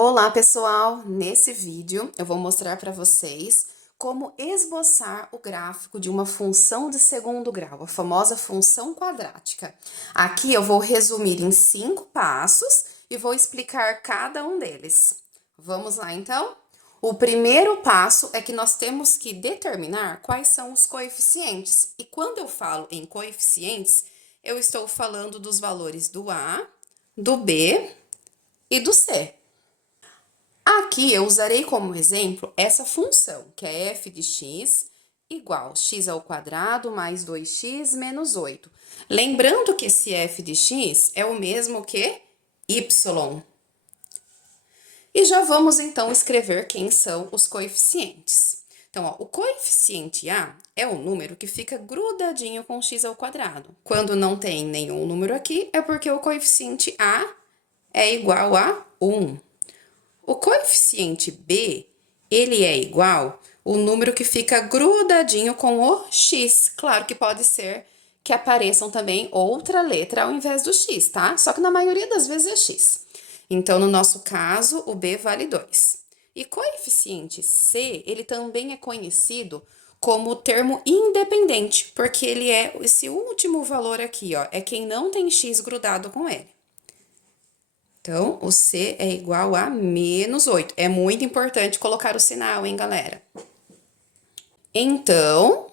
Olá, pessoal! Nesse vídeo eu vou mostrar para vocês como esboçar o gráfico de uma função de segundo grau, a famosa função quadrática. Aqui eu vou resumir em 5 passos e vou explicar cada um deles. Vamos lá, então? O primeiro passo é que nós temos que determinar quais são os coeficientes. E quando eu falo em coeficientes, eu estou falando dos valores do A, do B e do C. Aqui eu usarei como exemplo essa função, que é f de x igual x ao quadrado mais 2x menos 8. Lembrando que esse f de x é o mesmo que y. E já vamos então escrever quem são os coeficientes. Então, ó, o coeficiente a é o número que fica grudadinho com x ao quadrado. Quando não tem nenhum número aqui, é porque o coeficiente a é igual a 1. O coeficiente b, ele é igual o número que fica grudadinho com o x. Claro que pode ser que apareçam também outra letra ao invés do x, tá? Só que na maioria das vezes é x. Então, no nosso caso, o b vale 2. E coeficiente c, ele também é conhecido como termo independente, porque ele é esse último valor aqui, ó, é quem não tem x grudado com ele. Então, o C é igual a menos 8. É muito importante colocar o sinal, hein, galera? Então,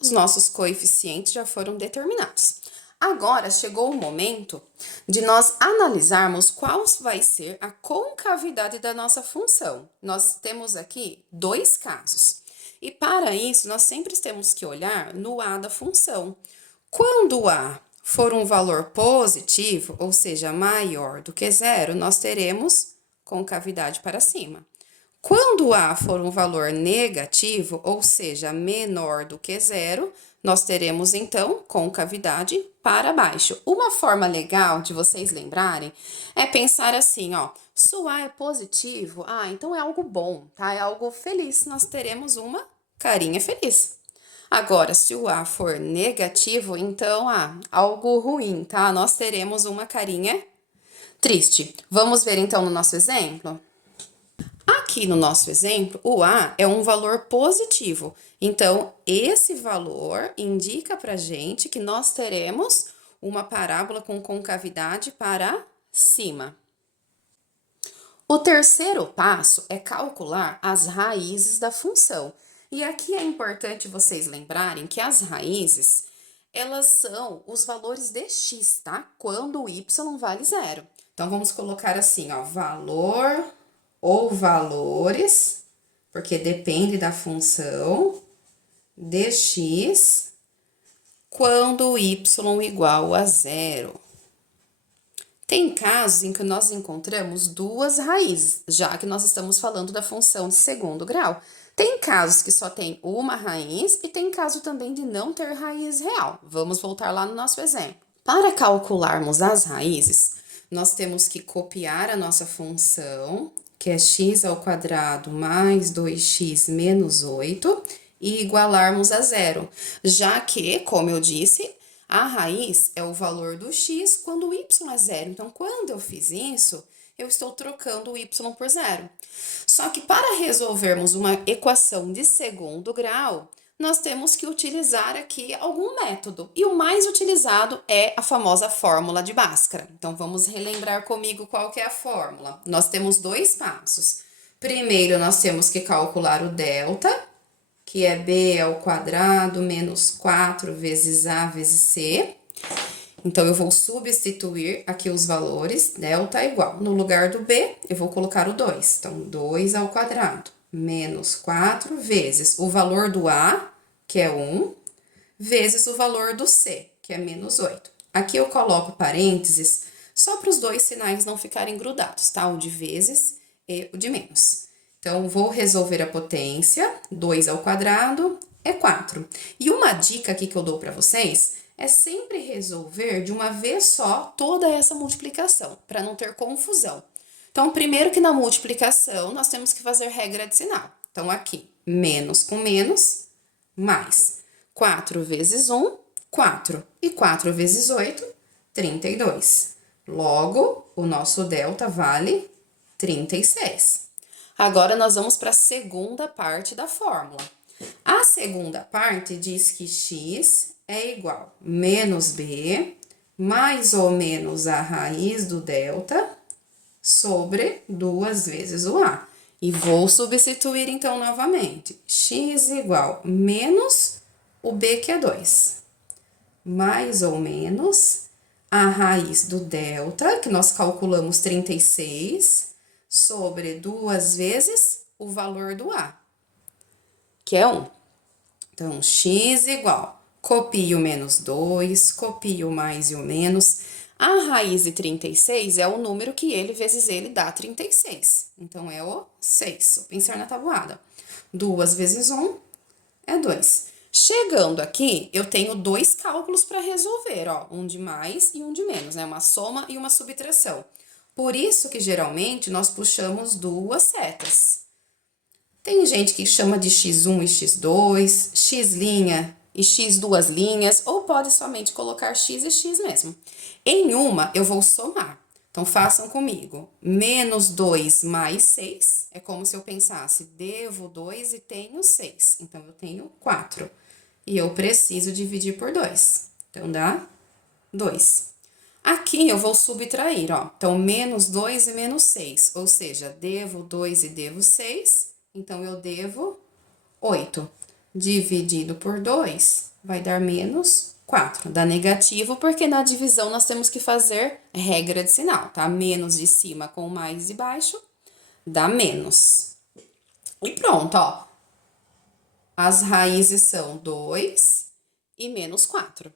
os nossos coeficientes já foram determinados. Agora, chegou o momento de nós analisarmos qual vai ser a concavidade da nossa função. Nós temos aqui dois casos. E para isso, nós sempre temos que olhar no A da função. Quando o A for um valor positivo, ou seja, maior do que zero, nós teremos concavidade para cima. Quando A for um valor negativo, ou seja, menor do que zero, nós teremos então concavidade para baixo. Uma forma legal de vocês lembrarem é pensar assim, ó, se o A é positivo, então é algo bom, tá? É algo feliz, nós teremos uma carinha feliz. Agora, se o A for negativo, então, algo ruim, tá? Nós teremos uma carinha triste. Vamos ver então no nosso exemplo? Aqui no nosso exemplo, o A é um valor positivo. Então, esse valor indica pra gente que nós teremos uma parábola com concavidade para cima. O terceiro passo é calcular as raízes da função. E aqui é importante vocês lembrarem que as raízes, elas são os valores de x, tá? Quando o y vale zero. Então, vamos colocar assim, ó, valor ou valores, porque depende da função, de x, quando o y igual a zero. Tem casos em que nós encontramos duas raízes, já que nós estamos falando da função de segundo grau. Tem casos que só tem uma raiz e tem caso também de não ter raiz real. Vamos voltar lá no nosso exemplo. Para calcularmos as raízes, nós temos que copiar a nossa função, que é x ao quadrado mais 2x menos 8, e igualarmos a zero, já que, como eu disse, a raiz é o valor do x quando o y é zero. Então, quando eu fiz isso, eu estou trocando o y por zero. Só que para resolvermos uma equação de segundo grau, nós temos que utilizar aqui algum método. E o mais utilizado é a famosa fórmula de Bhaskara. Então, vamos relembrar comigo qual que é a fórmula. Nós temos dois passos. Primeiro, nós temos que calcular o delta, que é b ao quadrado menos 4 vezes a vezes c. Então, eu vou substituir aqui os valores, delta igual. No lugar do b, eu vou colocar o 2. Então, 2 ao quadrado menos 4 vezes o valor do a, que é 1, vezes o valor do c, que é menos 8. Aqui eu coloco parênteses só para os dois sinais não ficarem grudados, tá? O de vezes e o de menos. Então, vou resolver a potência, 2 ao quadrado é 4. E uma dica aqui que eu dou para vocês é sempre resolver de uma vez só toda essa multiplicação, para não ter confusão. Então, primeiro que na multiplicação, nós temos que fazer regra de sinal. Então, aqui, menos com menos, mais 4 vezes 1, 4. E 4 vezes 8, 32. Logo, o nosso delta vale 36. Agora, nós vamos para a segunda parte da fórmula. A segunda parte diz que x é igual a menos b mais ou menos a raiz do delta sobre 2 vezes o a. E vou substituir, então, novamente. X igual a menos o b, que é 2, mais ou menos a raiz do delta, que nós calculamos 36, sobre 2 vezes o valor do a, que é 1. Então, x igual, copio menos 2, copio mais e o menos. A raiz de 36 é o número que ele vezes ele dá 36. Então, é o 6. Vou pensar na tabuada. 2 vezes 1 é 2. Chegando aqui, eu tenho 2 cálculos para resolver, ó. Um de mais e um de menos, né? Uma soma e uma subtração. Por isso que, geralmente, nós puxamos 2 setas. Tem gente que chama de x1 e x2, x' e x duas linhas, ou pode somente colocar x e x mesmo. Em uma, eu vou somar. Então, façam comigo. Menos 2 mais 6, é como se eu pensasse, devo 2 e tenho 6. Então, eu tenho 4. E eu preciso dividir por 2. Então, dá 2. Aqui, eu vou subtrair, ó. Então, menos 2 e menos 6, ou seja, devo 2 e devo 6. Então, eu devo 8. Dividido por 2 vai dar menos 4. Dá negativo, porque na divisão nós temos que fazer regra de sinal, tá? Menos de cima com mais de baixo dá menos. E pronto, ó. As raízes são 2 e menos 4.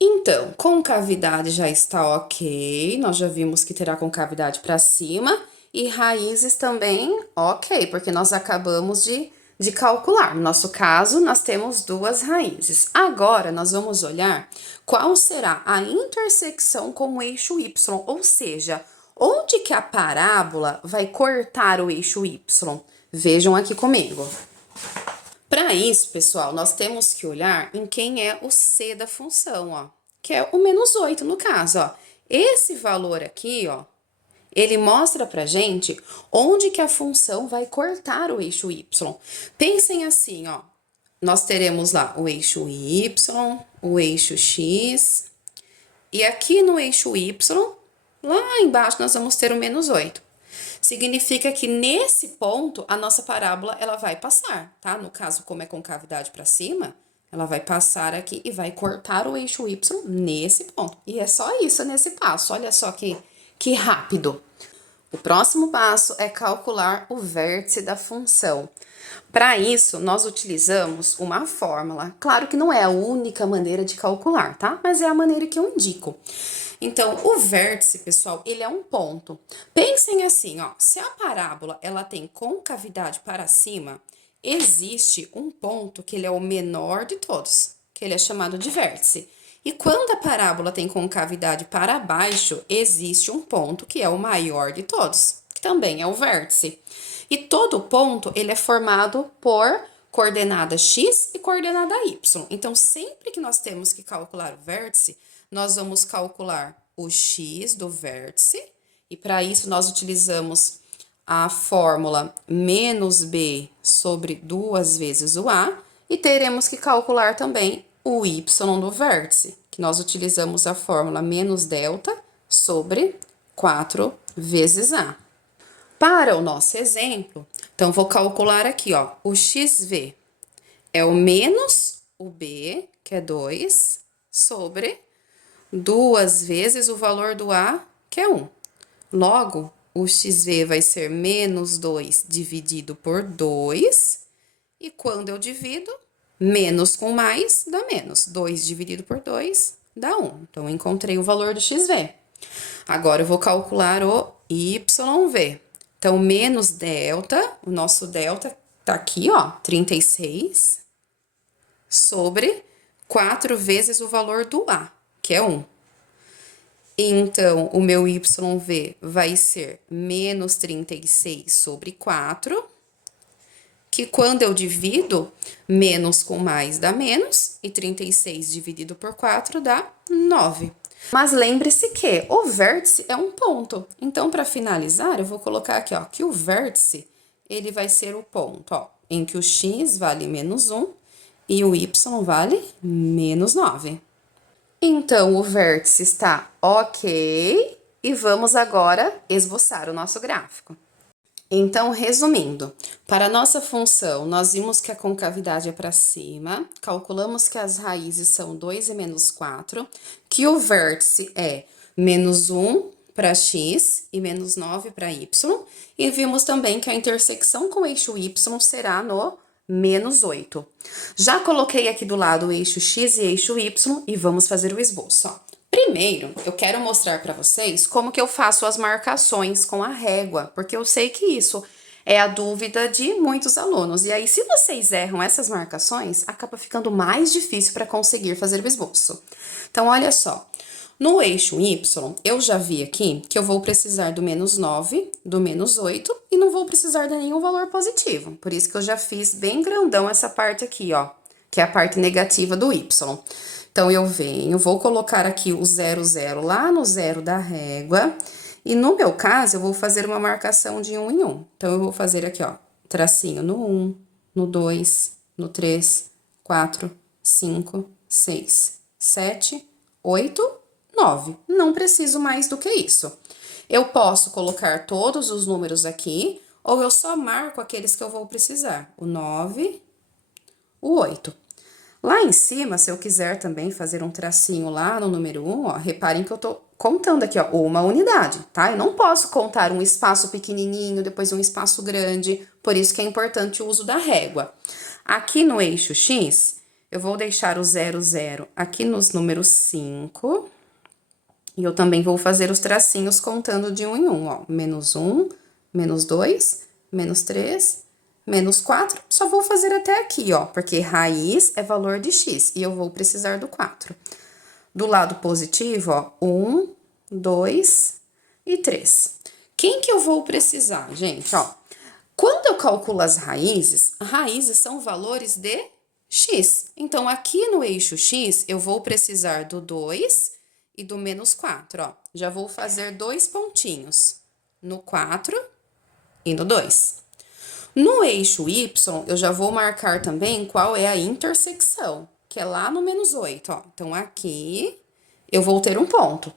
Então, concavidade já está ok. Nós já vimos que terá concavidade para cima. E raízes também ok, porque nós acabamos de calcular. No nosso caso, nós temos 2 raízes. Agora, nós vamos olhar qual será a intersecção com o eixo y, ou seja, onde que a parábola vai cortar o eixo y? Vejam aqui comigo. Para isso, pessoal, nós temos que olhar em quem é o c da função, ó, que é o menos 8 no caso, ó. Esse valor aqui, ó, ele mostra pra gente onde que a função vai cortar o eixo y. Pensem assim, ó, nós teremos lá o eixo y, o eixo x, e aqui no eixo y, lá embaixo nós vamos ter o menos 8. Significa que nesse ponto a nossa parábola ela vai passar, tá? No caso, como é concavidade para cima, ela vai passar aqui e vai cortar o eixo y nesse ponto. E é só isso nesse passo. Olha só que rápido. O próximo passo é calcular o vértice da função. Para isso, nós utilizamos uma fórmula. Claro que não é a única maneira de calcular, tá? Mas é a maneira que eu indico. Então, o vértice, pessoal, ele é um ponto. Pensem assim, ó, se a parábola ela tem concavidade para cima, existe um ponto que ele é o menor de todos, que ele é chamado de vértice. E quando a parábola tem concavidade para baixo, existe um ponto que é o maior de todos, que também é o vértice. E todo ponto, ele é formado por coordenada x e coordenada y. Então, sempre que nós temos que calcular o vértice, nós vamos calcular o x do vértice, e para isso nós utilizamos a fórmula menos b sobre 2 vezes o a, e teremos que calcular também o y do vértice, que nós utilizamos a fórmula menos delta sobre 4 vezes a. Para o nosso exemplo, então vou calcular aqui, ó, o xv é o menos o b, que é 2, sobre 2 vezes o valor do a, que é 1. Logo, o xv vai ser menos 2 dividido por 2, e quando eu divido, menos com mais dá menos. 2 dividido por 2 dá 1. Então, eu encontrei o valor do xv. Agora, eu vou calcular o yv. Então, menos delta, o nosso delta tá aqui, ó, 36, sobre 4 vezes o valor do a, que é 1. Então, o meu YV vai ser menos 36 sobre 4, que quando eu divido, menos com mais dá menos, e 36 dividido por 4 dá 9. Mas lembre-se que o vértice é um ponto. Então, para finalizar, eu vou colocar aqui, ó, que o vértice, ele vai ser o ponto, ó, em que o x vale menos 1 e o y vale menos 9. Então, o vértice está ok e vamos agora esboçar o nosso gráfico. Então, resumindo, para a nossa função, nós vimos que a concavidade é para cima, calculamos que as raízes são 2 e menos 4, que o vértice é menos 1 para x e menos 9 para y, e vimos também que a intersecção com o eixo y será no menos 8. Já coloquei aqui do lado o eixo x e eixo y e vamos fazer o esboço, ó. Primeiro, eu quero mostrar para vocês como que eu faço as marcações com a régua, porque eu sei que isso é a dúvida de muitos alunos. E aí, se vocês erram essas marcações, acaba ficando mais difícil para conseguir fazer o esboço. Então, olha só. No eixo Y, eu já vi aqui que eu vou precisar do menos 9, do menos 8 e não vou precisar de nenhum valor positivo. Por isso que eu já fiz bem grandão essa parte aqui, ó, que é a parte negativa do Y. Então, eu venho, vou colocar aqui o 0, 0 lá no zero da régua. E no meu caso, eu vou fazer uma marcação de 1 em 1. Então, eu vou fazer aqui, ó, tracinho no 1, no 2, no 3, 4, 5, 6, 7, 8, 9. Não preciso mais do que isso. Eu posso colocar todos os números aqui, ou eu só marco aqueles que eu vou precisar. O 9, o 8. Lá em cima, se eu quiser também fazer um tracinho lá no número 1, ó, reparem que eu tô contando aqui, ó, uma unidade, tá? Eu não posso contar um espaço pequenininho, depois um espaço grande, por isso que é importante o uso da régua. Aqui no eixo X, eu vou deixar o 0, 0 aqui nos números 5, e eu também vou fazer os tracinhos contando de 1 em 1, ó, menos 1, menos 2, menos 3, menos 4, só vou fazer até aqui, ó, porque raiz é valor de x, e eu vou precisar do 4. Do lado positivo, ó, 1, 2 e 3. Quem que eu vou precisar, gente, ó? Quando eu calculo as raízes são valores de x. Então, aqui no eixo x, eu vou precisar do 2 e do menos 4, ó. Já vou fazer 2 pontinhos no 4 e no 2. No eixo Y, eu já vou marcar também qual é a intersecção, que é lá no menos 8, ó. Então, aqui eu vou ter um ponto.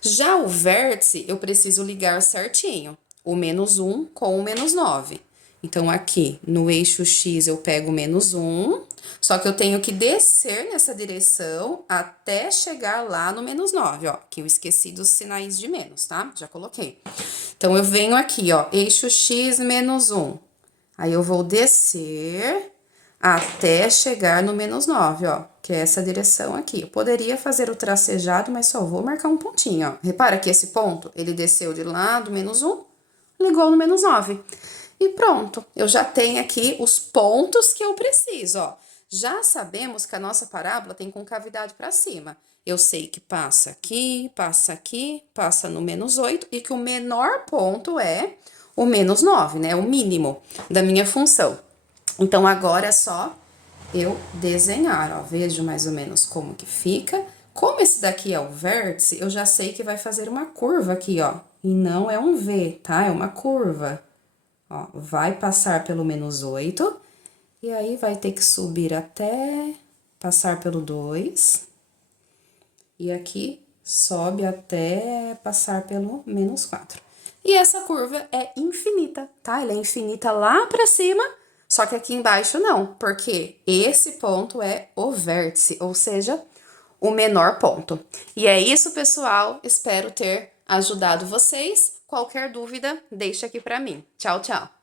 Já o vértice, eu preciso ligar certinho, o menos 1 com o menos 9. Então, aqui no eixo X eu pego o menos 1, só que eu tenho que descer nessa direção até chegar lá no menos 9, ó. Que eu esqueci dos sinais de menos, tá? Já coloquei. Então, eu venho aqui, ó, eixo X menos 1. Aí, eu vou descer até chegar no menos 9, ó, que é essa direção aqui. Eu poderia fazer o tracejado, mas só vou marcar um pontinho, ó. Repara que esse ponto, ele desceu de lá do menos 1, ligou no menos 9. E pronto, eu já tenho aqui os pontos que eu preciso, ó. Já sabemos que a nossa parábola tem concavidade para cima. Eu sei que passa aqui, passa no menos 8 e que o menor ponto é o menos 9, né? O mínimo da minha função. Então, agora é só eu desenhar, ó. Vejo mais ou menos como que fica. Como esse daqui é o vértice, eu já sei que vai fazer uma curva aqui, ó. E não é um V, tá? É uma curva. Ó, vai passar pelo menos 8. E aí, vai ter que subir até passar pelo 2. E aqui, sobe até passar pelo menos 4. E essa curva é infinita, tá? Ela é infinita lá pra cima, só que aqui embaixo não, porque esse ponto é o vértice, ou seja, o menor ponto. E é isso, pessoal. Espero ter ajudado vocês. Qualquer dúvida, deixa aqui pra mim. Tchau, tchau!